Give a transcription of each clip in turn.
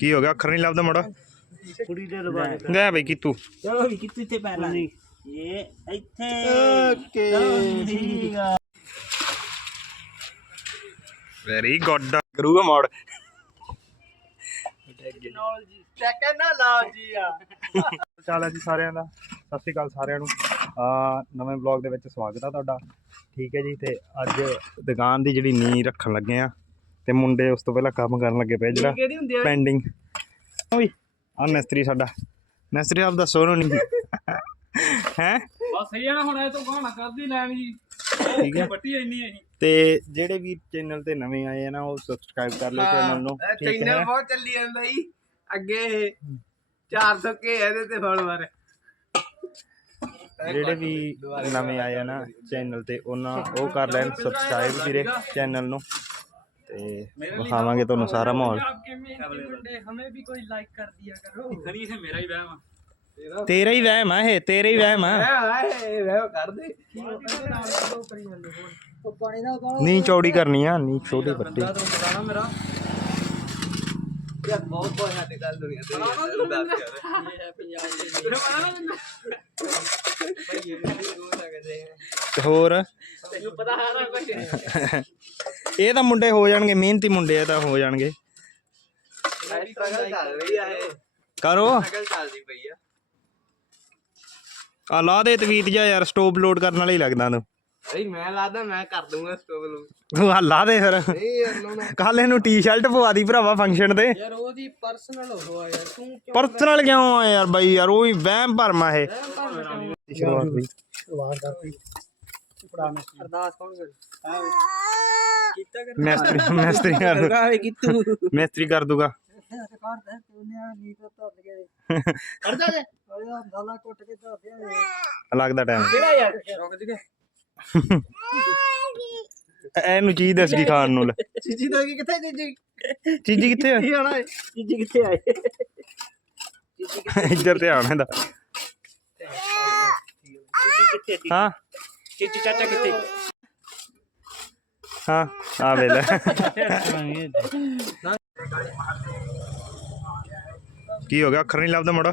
ਕੀ ਹੋ ਗਿਆ? ਅੱਖਰ ਨਹੀਂ ਲੱਭਦਾ ਮੜਾ। ਕੁੜੀ ਦੇ ਰਵਾਜ ਲੈ। ਬਈ ਕੀਤੂ। ਚਲੋ ਵੀ ਕਿੱਥੇ ਤੇ ਪਹਿਲਾਂ ਇਹ ਇੱਥੇ। ਓਕੇ। ਠੀਕ ਆ। ਵੈਰੀ ਗੁੱਡ ਕਰੂਗਾ ਮੋੜ। ਚੈੱਕ ਨਾ ਲਾਓ ਜੀ ਆ ਚਾਲ ਹੈ ਜੀ ਸਾਰਿਆਂ ਦਾ। ਸਤਿ ਸ਼੍ਰੀ ਅਕਾਲ ਸਾਰਿਆਂ ਨੂੰ। ਆ ਨਵੇਂ ਬਲੌਗ ਦੇ ਵਿੱਚ ਸਵਾਗਤ ਆ ਤੁਹਾਡਾ। ਠੀਕ ਹੈ ਜੀ ਤੇ ਅੱਜ ਦੁਕਾਨ ਦੀ ਜਿਹੜੀ ਨੀਂਹ ਰੱਖਣ ਲੱਗੇ ਆ। ਤੇ ਮੁੰਡੇ ਉਸ ਤੋਂ ਪਹਿਲਾਂ ਕੰਮ ਕਰਨ ਲੱਗੇ ਪਏ ਜਿਹੜਾ ਕਿਹੜੀ ਹੁੰਦੀ ਆ? ਪੈਂਡਿੰਗ ਆ ਮਿਸਤਰੀ ਸਾਡਾ। ਮਿਸਤਰੀ ਆਪ ਦੱਸੋ ਉਹਨੂੰ ਨਹੀਂ। ਹੈ? ਬਸ ਸਹੀ ਆ ਨਾ ਹੁਣ ਇਹ ਤੋਂ ਗਾਣਾ ਕਰਦੀ ਲੈਣ ਜੀ। ਠੀਕ ਹੈ ਬੱਟੀ ਇੰਨੀ ਹੈ ਤੇ ਜਿਹੜੇ ਵੀ ਚੈਨਲ ਤੇ ਨਵੇਂ ਆਏ ਆ ਨਾ ਉਹ ਸਬਸਕ੍ਰਾਈਬ ਕਰ ਲਓ ਚੈਨਲ ਨੂੰ। ਠੀਕ ਚੈਨਲ ਬਹੁਤ ਚੱਲੀ ਜਾਂਦਾ ਜੀ। ਅੱਗੇ ਇਹ 400 ਕੇ ਇਹਦੇ ਤੇ ਫੋਲੋਵਰ ਜਿਹੜੇ ਵੀ ਨਵੇਂ ਆਏ ਆ ਨਾ ਚੈਨਲ ਤੇ ਉਹਨਾਂ ਉਹ ਕਰ ਲੈਣ ਸਬਸਕ੍ਰਾਈਬ ਵੀਰੇ ਚੈਨਲ ਨੂੰ। ਤੇ ਤੁਹਾਨੂੰ ਸਾਰਾ ਮਾਹੌਲ। ਆ। ਤੇਰਾ ਹੀ ਵਹਿਮ ਆ ਇਹ ਤੇਰਾ ਹੀ ਵਹਿਮ ਆ। ਨਹੀਂ ਚੌੜੀ ਕਰਨੀ ਆ ਨਹੀਂ ਛੋਟੀ ਬੱਟੀ ਹੋਰ? ਇਹ ਤਾਂ ਮੁੰਡੇ ਹੋ ਜਾਣਗੇ ਮਿਹਨਤੀ ਮੁੰਡੇ ਆ ਤਾਂ ਹੋ ਜਾਣਗੇ। ਕਰੋ। ਸਟਰਗਲ ਆ। ਲਾ ਦੇ ਤਵੀਤ ਜਾ ਯਾਰ ਸਟੋਪ ਲੋਡ ਕਰਨ ਵਾਲਾ ਲੱਗਦਾ ਤੂੰ ਨਹੀਂ ਮੈਂ ਲਾਦਾ ਮੈਂ ਕਰ ਦੂੰਗਾ ਸਟੋਵ ਨੂੰ ਤੂੰ ਆਹ ਲਾ ਦੇ ਫਿਰ। ਨਹੀਂ ਯਾਰ ਲਾਉਣਾ। ਕੱਲ ਇਹਨੂੰ ਟੀ-ਸ਼ਰਟ ਪਵਾ ਦੀ ਭਰਾਵਾ ਫੰਕਸ਼ਨ ਤੇ। ਯਾਰ ਉਹਦੀ ਪਰਸਨਲ ਹੋ ਯਾਰ ਤੂੰ ਪਰਸਨਲ ਕਿਉਂ ਆ ਯਾਰ ਬਾਈ ਯਾਰ ਉਹ ਹੀ ਵਹਿਮ ਭਰਮਾ ਇਹ। ਰਹਿਮ ਭਾਵੇਂ ਕਿਉਂ? ਸ਼ੁਰੂਆਤ ਬਈ। ਸ਼ੁਰੂਆਤ ਕਰਤੀ ਪੜਾਣਾ ਅਰਦਾਸ ਕੌਣ ਕਰੇ ਕੀਤਾ ਕਰ ਮੈਸਤਰੀ ਕਰ ਕਾਵੇ ਕੀ ਕਰ ਦੂਗਾ ਕਰਦਾ ਟਾਈਮ ਇਹਨੂੰ ਚੀਜ਼ ਦੱਸ ਕੀ ਖਾਣ ਨੂੰ ਲੈ। ਚੀਜੀ ਦਾ ਕੀ ਕਿੱਥੇ ਚੀਜੀ? ਚੀਜ਼ੀ ਕਿੱਥੇ ਆ? ਕੀ ਆਣਾ ਹੈ। ਚੀਜੀ ਕਿੱਥੇ ਆਏ? ਇੱਧਰ ਤੇ ਆਣਾ ਇਹਦਾ। ਚੀਜੀ ਕਿੱਥੇ ਦੀ ਹਾਂ। ਚੀਜੀ ਚਾਚਾ ਕਿੱਥੇ? ਹਾਂ ਆ ਵੇ ਲੈ। ਕੀ ਹੋ ਗਿਆ? ਅੱਖਰ ਨਹੀਂ ਲੱਭਦਾ ਮੜਾ।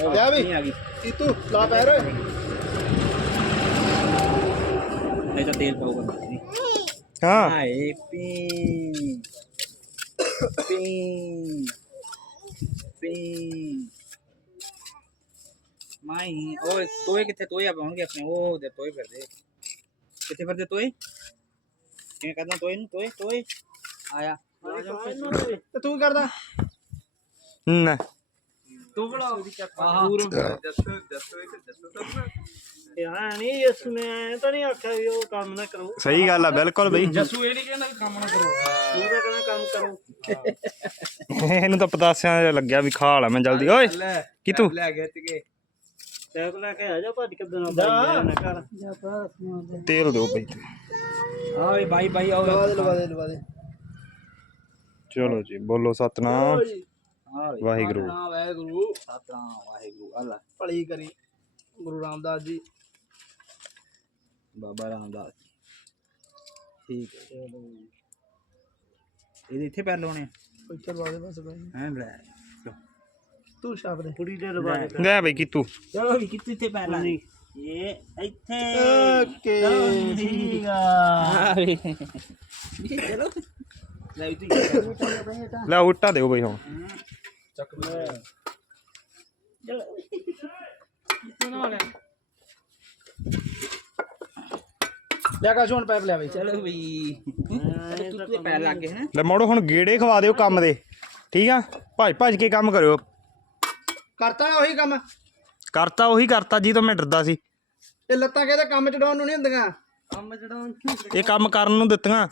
ਜਾ ਵੀ। ਤੀਤੂ ਲਾ ਪੈਰ। ਨਹੀਂ ਤਾਂ ਤੇਲ ਪਾਊਗਾ। ਹਾਂ। ਹਾਏ ਪੀ। ਪੀ। ਪੀ। ਮਾਈ ਓਏ ਤੋਏ ਕਿੱਥੇ? ਤੋਏ ਆ ਪਾਉਣਗੇ ਆਪਣੇ। ਉਹ ਦੇ ਤੋਏ ਫਿਰਦੇ। ਕਿੱਥੇ ਫਿਰਦੇ ਤੋਏ? ਕਿਵੇਂ ਕਰਨਾ ਤੋਏ ਨੂੰ? ਤੋਏ ਤੋਏ। ਆਇਆ। ਤੇ ਤੂੰ ਕਰਦਾ? ਨਾ। ਸਹੀ ਗੱਲ ਆ ਬਿਲਕੁਲ ਬਈ। ਜੱਸੂ ਇਹ ਨਹੀਂ ਕਹਿੰਦਾ ਕੰਮ ਨਾ ਕਰੋ। ਪੂਰਾ ਕਹਿੰਦਾ ਕੰਮ ਕਰੋ। ਇਹਨੂੰ ਤਾਂ ਪਤਾਸਿਆਂ ਜਿਹਾ ਲੱਗਿਆ ਵੀ ਖਾ ਲਾ ਮੈਂ ਜਲਦੀ। ਓਏ ਕੀ ਤੂੰ? ਲੈ ਗਿਆ ਤੇ ਤੇਲ ਦਿਓ ਬਈ। ਹਾਂ ਬਾਈ ਬਾਈ ਆਓ ਲਵਾ ਦੇ ਲਵਾ ਦੇ ਚਲੋ ਜੀ ਬੋਲੋ ਸਤਨਾਮ। ਵਾਹਿਗੁਰੂ। ਵਾਹਿਗੁਰੂ। ਸਤਨਾਮ ਵਾਹਿਗੁਰੂ। ਅੱਲਾ ਭਲੀ ਕਰੀ। ਗੁਰੂ ਰਾਮਦਾਸ ਜੀ। ਬਾਬਾ ਰਾਮਦਾਸ ਠੀਕ ਹੈ। ਇਹਦੇ ਇੱਥੇ ਪੈਰ ਲਾਉਣੇ ਇੱਥੇ ਲਵਾ ਦੇ ਬਸ ਹੈ ਲੈ ਤੂੰ ਛਾਪ ਦੇ। ਕੁੜੀ ਦੇ ਲਵਾ ਦੇ ਲੈ ਬਈ ਕੀਤੂ ਚਲੋ ਵੀ ਕਿੱਥੇ ਇੱਥੇ ਪੈਰ ਲਾਣੇ ਇਹ ਇੱਥੇ। ਓਕੇ। ਠੀਕ ਆ। ਚਲੋ। ਲੈ ਇੱਥੇ ਲੈ। ਉੱਟਾ ਦਿਓ ਬਈ ਹੁਣ। ਲੈ ਕਾ ਹੁਣ ਪਾਈਪ ਲੈ ਬਈ। ਚਲੋ ਵੀ ਤੂੰ ਤੇ ਪੈਰ ਲੱਗ ਗਏ ਹਨ। ਲੈ ਮੋੜੋ ਹੁਣ ਗੇੜੇ ਖਵਾ ਦਿਓ ਕੰਮ ਦੇ। ਠੀਕ ਆ? ਭੱਜ ਭੱਜ ਕੇ ਕੰਮ ਕਰਿਓ। ਕਰਤਾ ਉਹੀ ਕੰਮ? ਕਰਤਾ ਉਹੀ ਕਰਤਾ ਜੀ ਤੋਂ ਮੈਂ ਡਰਦਾ ਸੀ। ਇਹ ਲੱਤਾਂ ਕਿਹਦੇ ਕੰਮ ਚ ਡਾਉਣ ਨੂੰ ਨਹੀਂ ਹੁੰਦੀਆਂ? ਕੰਮ ਜਿਹੜਾ ਇਹ ਕੰਮ ਕਰਨ ਨੂੰ ਦਿੱਤੀਆਂ।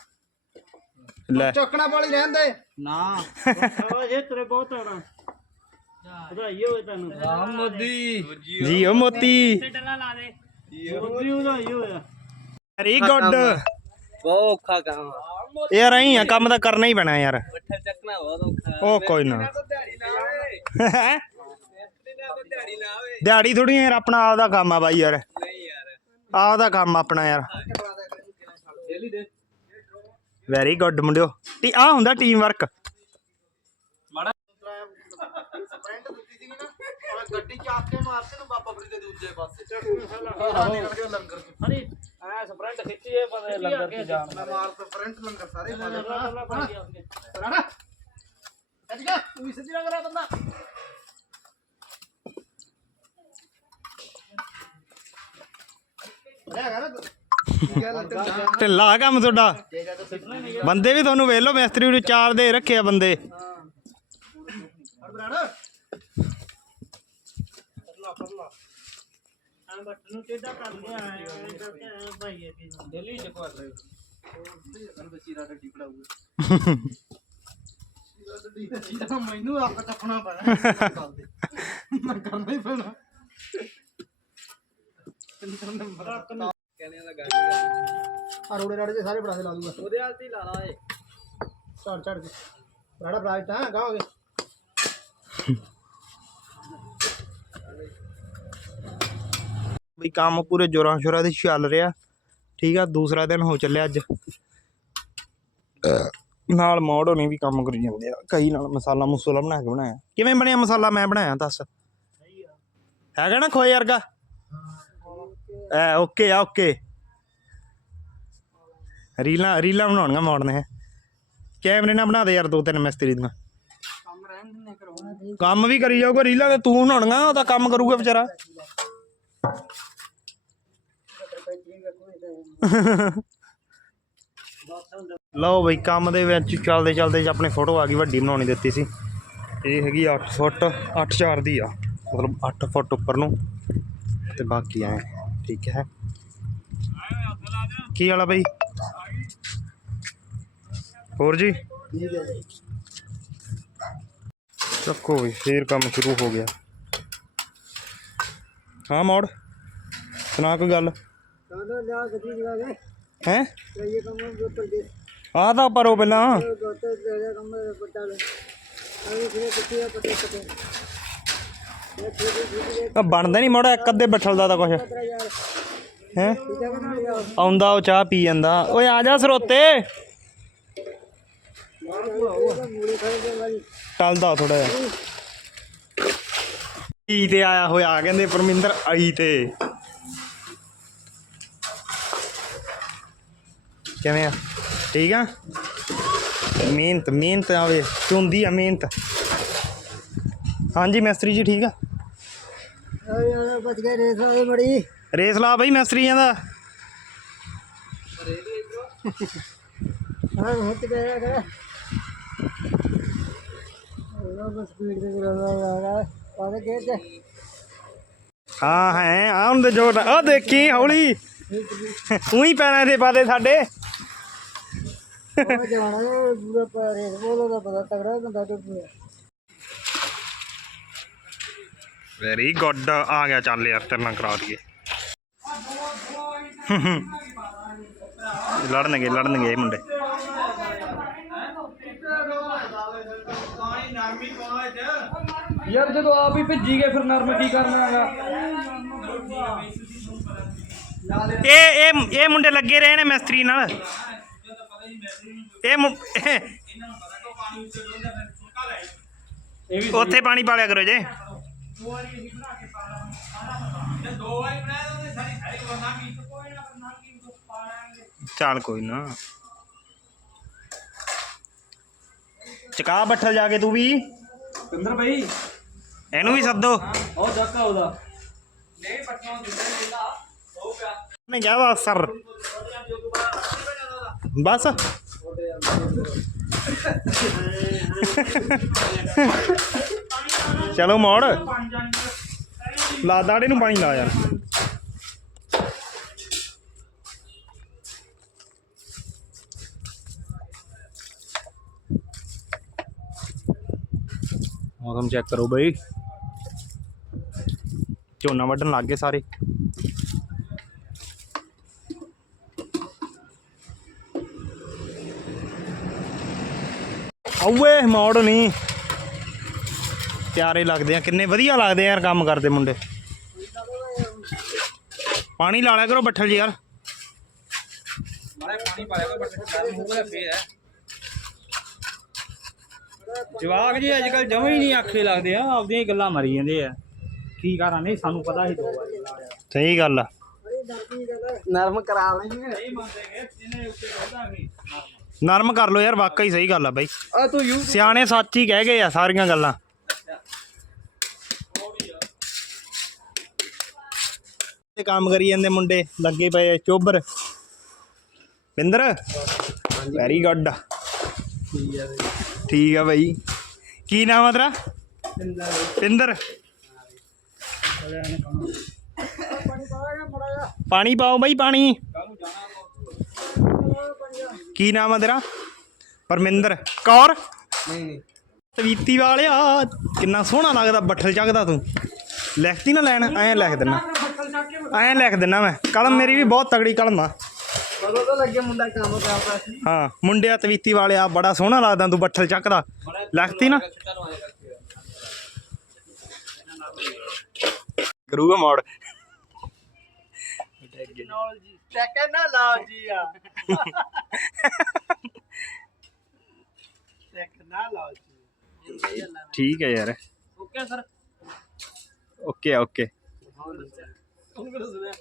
ਲੈ। ਚੱਕਣਾ ਵਾਲੀ ਰਹਿਣ ਦੇ ਨਾ ਇਹ ਤੇਰੇ ਬਹੁਤ ਆਣਾ ਵਧਾਈ ਹੋਵੇ ਤੈਨੂੰ। ਰਾਮ ਮੋਦੀ। ਜੀ ਉਹ ਮੋਤੀ। ਡੱਲਾ ਲਾ ਦੇ ਮੋਦੀ ਵਧਾਈ ਹੋਇਆ। ਵੈਰੀ ਗੁੱਡ ਬਹੁਤ ਔਖਾ ਕੰਮ ਯਾਰ ਐਂ ਆ ਕੰਮ ਤਾਂ ਕਰਨਾ ਹੀ ਪੈਣਾ ਯਾਰ। ਬੱਠਲ ਚੱਕਣਾ ਬਹੁਤ ਔਖਾ ਉਹ ਕੋਈ ਨਾ। ਦਿਹਾੜੀ ਨਾ ਆਵੇ ਹੈਂ? ਦਿਹਾੜੀ ਨਾ ਆਵੇ ਦਿਹਾੜੀ ਥੋੜੀ ਯਾਰ ਆਪਣਾ ਆਪਦਾ ਕੰਮ ਆ ਬਾਈ ਯਾਰ। ਨਹੀਂ ਯਾਰ। ਆਪਦਾ ਕੰਮ ਆਪਣਾ ਯਾਰ। ਡੇਲੀ ਦੇ। Very good ਮੁੰਡਿਓ। ਟੀ ਆ ਹੁੰਦਾ ਟੀਮ ਵਰਕ ਗੱਡੀ ਚਾਕ ਕੇ ਮਾਰਤੇ ਨੂੰ ਬਾਬਾ ਬੜੀ ਦੇ ਦੂਜੇ ਪਾਸੇ ਨਿਕਲ ਗਿਆ ਲੰਗਰ ਅਰੇ ਆ ਸਪਰੈਂਟ ਖਿੱਚੀਏ ਪਤਾ ਲੰਗਰ ਤੇ ਜਾਣ ਮੈਂ ਮਾਰ ਤੇ ਫਰੰਟ ਲੰਗਰ ਸਾਰੇ ਫਾਲੇ ਤੂੰ ਵੀ ਸਿੱਧੀ ਲੰਗਰਾ ਬੰਦਾ ਢਿੱਲਾ ਕੰਮ ਤੁਹਾਡਾ। ਬੰਦੇ ਵੀ ਤੁਹਾਨੂੰ ਵੇਖ ਲਓ, ਮਿਸਤਰੀ ਨੂੰ ਚਾਰ ਦੇ ਰੱਖੇ ਆ ਬੰਦੇ। ਮੈਨੂੰ ਆਪ ਟੱਪਣਾ ਪੈਣਾ। ਮੈਂ ਕਰਨਾ ਹੀ ਪੈਣਾ। ਕਹਿੰਦੇ ਦਾ ਗਾੜੀ ਆ। ਰੋੜੇ ਰਾੜੇ ਦੇ ਸਾਰੇ ਬਣਾ ਦੇ ਲਾ ਦੂੰਗਾ। ਉਹਦੇ ਹਾਲ ਤੇ ਲਾ ਲਾ ਏ ਚੜ ਚੜ ਕੇ। ਰਾੜਾ ਬਣਾ ਦਿੱਤਾ ਗਾਓਗੇ ਵੀ ਕੰਮ ਪੂਰੇ ਜੋਰਾਂ ਸ਼ੋਰਾਂ ਦੇ ਚੱਲ ਰਿਹਾ। ਠੀਕ ਆ ਦੂਸਰਾ ਦਿਨ ਹੋ ਚੱਲਿਆ ਅੱਜ। ਨਾਲ ਮੋੜ ਹੋਣੀ ਵੀ ਕੰਮ ਕਰੀ ਜਾਂਦੇ ਆ। ਕਈ ਨਾਲ ਮਸਾਲਾ ਮਸੂਲਾ ਬਣਾ ਕੇ ਬਣਾਇਆ। ਕਿਵੇਂ ਬਣਿਆ ਮਸਾਲਾ? ਮੈਂ ਬਣਾਇਆ ਦੱਸ। ਹੈਗਾ ਨਾ ਖੋਏ ਵਰਗਾ? ਐ ਓਕੇ ਆ ਓਕੇ। ਰੀਲਾਂ ਰੀਲਾਂ ਬਣਾਉਣੀਆਂ ਮੋੜਨੇ ਕੈਮਰੇ ਨਾਲ ਬਣਾ ਦੇ ਯਾਰ ਦੋ ਤਿੰਨ ਮਿਸਤਰੀ ਦੀਆਂ। ਕੰਮ ਵੀ ਕਰੀ ਜਾਊਗਾ ਰੀਲਾਂ ਤੇ ਤੂੰ ਬਣਾਉਣੀਆਂ ਉਹ ਤਾਂ ਕੰਮ ਕਰੂਗਾ ਵਿਚਾਰਾ। ਲਓ ਬਈ ਕੰਮ ਦੇ ਵਿੱਚ ਚੱਲਦੇ ਚੱਲਦੇ ਆਪਣੇ ਫੋਟੋ ਆ ਗਈ ਵੱਡੀ ਬਣਾਉਣੀ ਦਿੱਤੀ ਸੀ। ਇਹ ਹੈਗੀ 8 ਫੁੱਟ 8 4 ਦੀ ਆ। ਮਤਲਬ 8 ਫੁੱਟ ਉੱਪਰ ਨੂੰ। ਤੇ ਬਾਕੀ ਐ। ਠੀਕ ਹੈ ਕੀ ਵਾਲਾ ਬਈ ਹੋਰ ਜੀ ਚੱਕੋ ਵੀ ਫੇਰ ਕੰਮ ਸ਼ੁਰੂ ਹੋ ਗਿਆ ਹਾਂ ਮੋੜ ਸੁਣਾ ਕੋਈ ਗੱਲ ਕਹਿੰਦਾ ਲਿਆ ਗੱਡੀ ਜਗਾ ਕੇ ਹੈ ਇਹ ਕੰਮ ਉੱਪਰ ਦੇ ਆ ਤਾਂ ਪਰੋ ਪਹਿਲਾਂ ਆ ਬਣਦਾ ਨਹੀਂ ਮੋੜਾ, ਇੱਕ ਅੱਧੇ ਬੱਠਲ ਦਾ ਤਾਂ ਕੁਛ। ਯਾਰ ਹੈ? ਆਉਂਦਾ ਉਹ ਚਾਹ ਪੀ ਜਾਂਦਾ। ਓਏ, ਆ ਜਾ ਸਰੋਤੇ। ਟਲਦਾ ਥੋੜਾ ਜਿਹਾ। ਈ ਤੇ ਆਇਆ ਹੋਇਆ, ਕਹਿੰਦੇ ਪਰਮਿੰਦਰ ਆਈ ਤੇ। ਕਿਵੇਂ ਆ? ਠੀਕ ਆ? ਮਿਹਨਤ ਮਿਹਨਤ ਆਵੇ। ਚੁੰਦੀ ਆ ਮਿਹਨਤ। ਹਾਂਜੀ, ਮਿਸਤਰੀ ਜੀ, ਠੀਕ ਆ? ਯਾਰ ਬਚ ਗਏ ਰੇਸ ਵਾਲੀ ਬੜੀ ਰੇਸ ਲਾ ਬਈ ਮਿਸਤਰੀਆਂ ਦਾ। ਹਾਂ ਗਿਆ ਉਹ ਸਪੀਡ ਤੇ ਚਲਾਉਂਦਾ ਗੇਟ ਤੇ ਹਾਂ ਹੈ ਆ ਹੁੰਦੇ ਜੋਟ ਆ ਦੇਖੀ ਹੌਲੀ। ਉਹੀ ਪੈਣਾ ਦੇ ਪਾਦੇ ਸਾਡੇ। ਉਹ ਜਾਣਾ ਇਹ ਪੂਰਾ ਪ- ਰੇਸ ਬੋਲੋ ਦਾ ਪਤਾ ਤਗੜਾ ਬੰਦਾ ਤੇ ਪੂਰਾ ਵੈਰੀ ਗੁੱਡ। ਆ ਗਿਆ ਚੱਲ ਯਾਰ ਤੇਰੇ ਨਾਲ ਕਰਾ ਦਈਏ। ਲੜਨਗੇ ਲੜਨਗੇ ਇਹ ਮੁੰਡੇ। ਯਾਰ ਜਦੋਂ ਆਪ ਹੀ ਭਿੱਜੀ ਗਏ ਫਿਰ ਨਰਮ ਕੀ ਕਰਨਾ ਹੈਗਾ? ਇਹ ਇਹ ਇਹ ਮੁੰਡੇ ਲੱਗੇ ਰਹੇ ਨੇ ਮਿਸਤਰੀ ਨਾਲ। ਇਹ ਉੱਥੇ ਪਾਣੀ ਪਾਲਿਆ ਕਰੋ ਜੇ। ਚੱਲ ਕੋਈ ਨਾ। ਚਕਾ ਬੱਠਲ ਜਾ ਕੇ ਤੂੰ ਵੀ। ਕੰਦਰ ਭਾਈ ਇਹਨੂੰ ਵੀ ਸੱਦੋ। ਉਹ ਜੱਕਾ ਉਹਦਾ। ਨਹੀਂ ਗਿਆ। ਸਰ। ਬਸ। ਚਲੋ ਮੋੜ। ਲਾ ਦਾੜੇ ਪਾਣੀ ਲਾ ਯਾਰ। ਮੌਸਮ ਚੈੱਕ ਕਰੋ ਬਈ। ਝੋਨਾ ਵੱਢਣ ਲੱਗ ਗਏ ਸਾਰੇ। ਆਉਏ ਮੋੜ ਨਹੀਂ ਪਿਆਰੇ ਲੱਗਦੇ ਆ ਕਿੰਨੇ ਵਧੀਆ ਲੱਗਦੇ ਆ ਯਾਰ ਕੰਮ ਕਰਦੇ ਮੁੰਡੇ। ਪਾਣੀ ਲਾ ਲਿਆ ਕਰੋ ਬੱਠਲ ਜੀ ਯਾਰ। ਮਾਰੇ ਪਾਣੀ ਫੇਰ ਹੈ ਜਵਾਕ ਜੀ ਅੱਜ ਕੱਲ ਜਮੇ ਹੀ ਨਹੀਂ ਆਖੇ ਲੱਗਦੇ ਆ ਆਪਦੀਆਂ ਹੀ ਗੱਲਾਂ ਮਰੀ ਜਾਂਦੇ ਆ। ਕੀ ਕਰਾਂ ਨਹੀਂ ਸਾਨੂੰ ਪਤਾ ਹੀ ਦੋ ਵਾਰੀ ਸਹੀ ਗੱਲ ਆ। ਨਰਮ ਕਰਾ ਕਹਿੰਦਾ ਨਰਮ ਕਰ ਲੋ ਯਾਰ ਵਾਕਈ ਸਹੀ ਗੱਲ ਆ ਬਾਈ। ਆ ਤੂੰ ਯੂ ਸਿਆਣੇ ਸੱਚ ਹੀ ਕਹਿ ਗਏ ਆ ਸਾਰੀਆਂ ਗੱਲਾਂ। ਤੇ ਕੰਮ ਕਰੀ ਜਾਂਦੇ ਮੁੰਡੇ, ਲੱਗੇ ਪਏ ਆ ਚੋਬਰ। ਪਿੰਦਰ ਵੈਰੀ ਗੁੱਡ ਠੀਕ ਆ ਬਾਈ। ਕੀ ਨਾਮ ਆ ਤੇਰਾ? ਪਿੰਦਰ ਪਾਣੀ ਪਾਓ ਬਾਈ ਪਾਣੀ। ਕੀ ਨਾਮ ਆ ਤੇਰਾ? ਪਰਮਿੰਦਰ। ਕੌਰ? ਨਹੀਂ ਨਹੀਂ ਤਵੀਤੀ ਵਾਲਿਆ, ਕਿੰਨਾ ਸੋਹਣਾ ਲੱਗਦਾ, ਬੱਠਲ ਚੱਕਦਾ ਤੂੰ। ਲਿਖਤੀ ਨਾ ਲੈਣ ਐਂ ਲਿਖ ਦਿੰਨਾ। ਐਂ ਲਿਖ ਦਿੰਨਾ ਮੈਂ। ਕਲਮ ਮੇਰੀ ਵੀ ਬਹੁਤ ਤਗੜੀ ਕਲਮ ਆ। ਕਦੋਂ ਤੋਂ ਲੱਗੇ ਮੁੰਡਾ ਕੰਮ ਕਰਦਾ ਸੀ। ਹਾਂ ਮੁੰਡਿਆ ਤਵੀਤੀ ਵਾਲਿਆ ਬੜਾ ਸੋਹਣਾ ਲੱਗਦਾ ਤੂੰ ਬੱਠਲ ਚੱਕਦਾ। ਲਿਖਤੀ ਨਾ। ਕਰੂਗਾ ਮੋੜ ਟੈਕੇ ਨਾ ਲਾਓ ਜੀ ਆ ਟੈਕ ਨਾ ਲਾਓ ਜੀ ਠੀਕ ਹੈ ਯਾਰ। ਓਕੇ ਸਰ ਓਕੇ ਓਕੇ ਹੁਣ ਕਿਹੜਾ ਸੁਣਿਆ